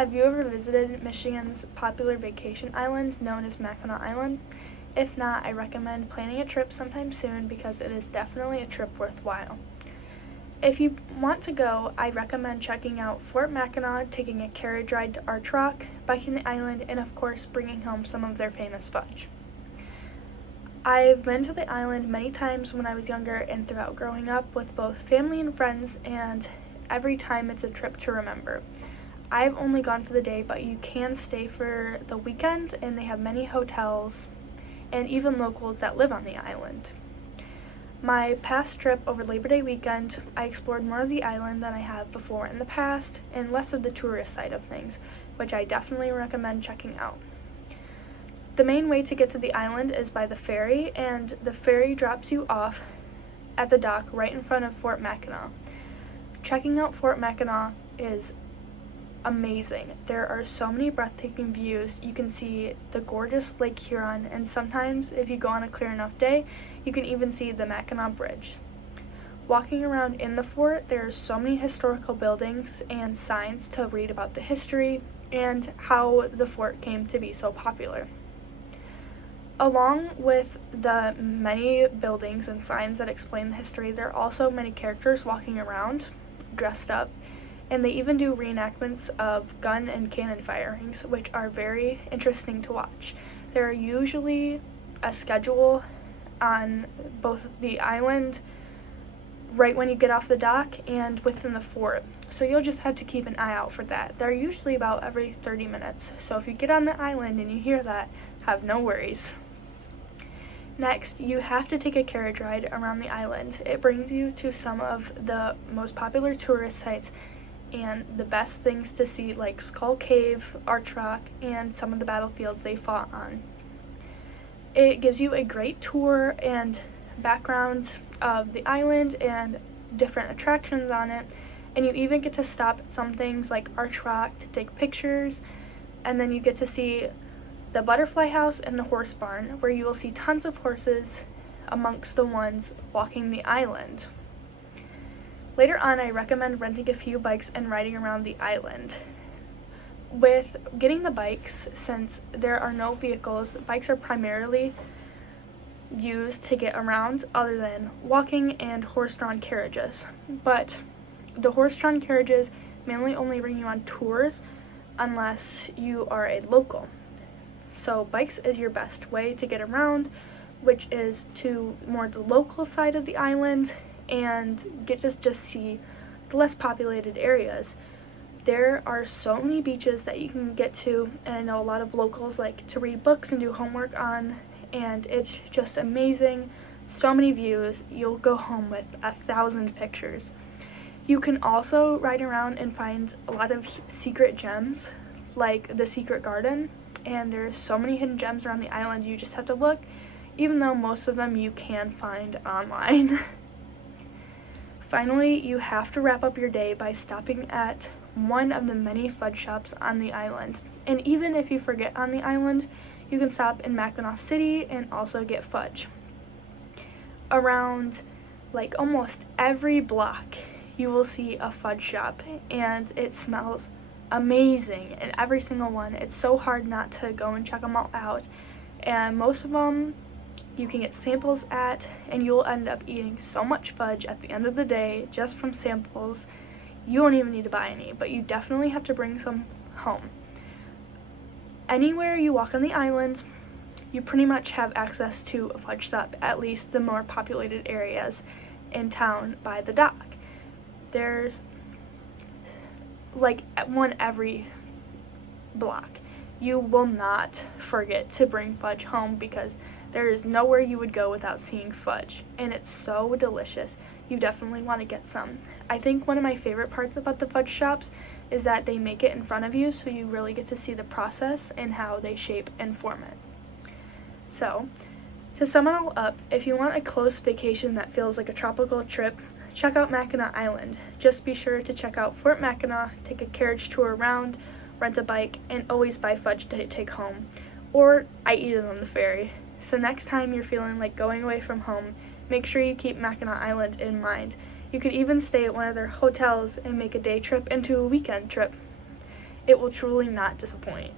Have you ever visited Michigan's popular vacation island known as Mackinac Island? If not, I recommend planning a trip sometime soon because it is definitely a trip worthwhile. If you want to go, I recommend checking out Fort Mackinac, taking a carriage ride to Arch Rock, biking the island, and of course bringing home some of their famous fudge. I've been to the island many times when I was younger and throughout growing up with both family and friends, and every time it's a trip to remember. I've only gone for the day, but you can stay for the weekend, and they have many hotels and even locals that live on the island. My past trip over Labor Day weekend, I explored more of the island than I have before in the past, and less of the tourist side of things, which I definitely recommend checking out. The main way to get to the island is by the ferry, and the ferry drops you off at the dock right in front of Fort Mackinac. Checking out Fort Mackinac is amazing. There are so many breathtaking views. You can see the gorgeous Lake Huron, and sometimes if you go on a clear enough day, you can even see the Mackinac Bridge. Walking around in the fort, there are so many historical buildings and signs to read about the history and how the fort came to be so popular. Along with the many buildings and signs that explain the history, there are also many characters walking around dressed up, and they even do reenactments of gun and cannon firings, which are very interesting to watch. There are usually a schedule on both the island right when you get off the dock and within the fort, so you'll just have to keep an eye out for that. They're usually about every 30 minutes, so if you get on the island and you hear that, have no worries. Next, you have to take a carriage ride around the island. It brings you to some of the most popular tourist sites and the best things to see, like Skull Cave, Arch Rock, and some of the battlefields they fought on. It gives you a great tour and background of the island and different attractions on it, and you even get to stop at some things like Arch Rock to take pictures, and then you get to see the Butterfly House and the Horse Barn, where you will see tons of horses amongst the ones walking the island. Later on, I recommend renting a few bikes and riding around the island. With getting the bikes, since there are no vehicles, bikes are primarily used to get around other than walking and horse-drawn carriages. But the horse-drawn carriages mainly only bring you on tours unless you are a local. So bikes is your best way to get around, which is to more the local side of the island and get to just see the less populated areas. There are so many beaches that you can get to, and I know a lot of locals like to read books and do homework on, and it's just amazing. So many views, you'll go home with 1,000 pictures. You can also ride around and find a lot of secret gems, like the Secret Garden, and there's so many hidden gems around the island. You just have to look, even though most of them you can find online. Finally, you have to wrap up your day by stopping at one of the many fudge shops on the island. And even if you forget on the island, you can stop in Mackinac City and also get fudge. Around like almost every block, you will see a fudge shop, and it smells amazing in every single one. It's so hard not to go and check them all out, and most of them you can get samples at, and you'll end up eating so much fudge at the end of the day just from samples. You won't even need to buy any, but you definitely have to bring some home. Anywhere you walk on the island, you pretty much have access to a fudge shop, at least the more populated areas in town by the dock. There's like one every block. You will not forget to bring fudge home because there is nowhere you would go without seeing fudge, and it's so delicious. You definitely want to get some. I think one of my favorite parts about the fudge shops is that they make it in front of you, so you really get to see the process and how they shape and form it. So, to sum it all up, if you want a close vacation that feels like a tropical trip, check out Mackinac Island. Just be sure to check out Fort Mackinac, take a carriage tour around, rent a bike, and always buy fudge to take home. Or I eat it on the ferry. So next time you're feeling like going away from home, make sure you keep Mackinac Island in mind. You could even stay at one of their hotels and make a day trip into a weekend trip. It will truly not disappoint.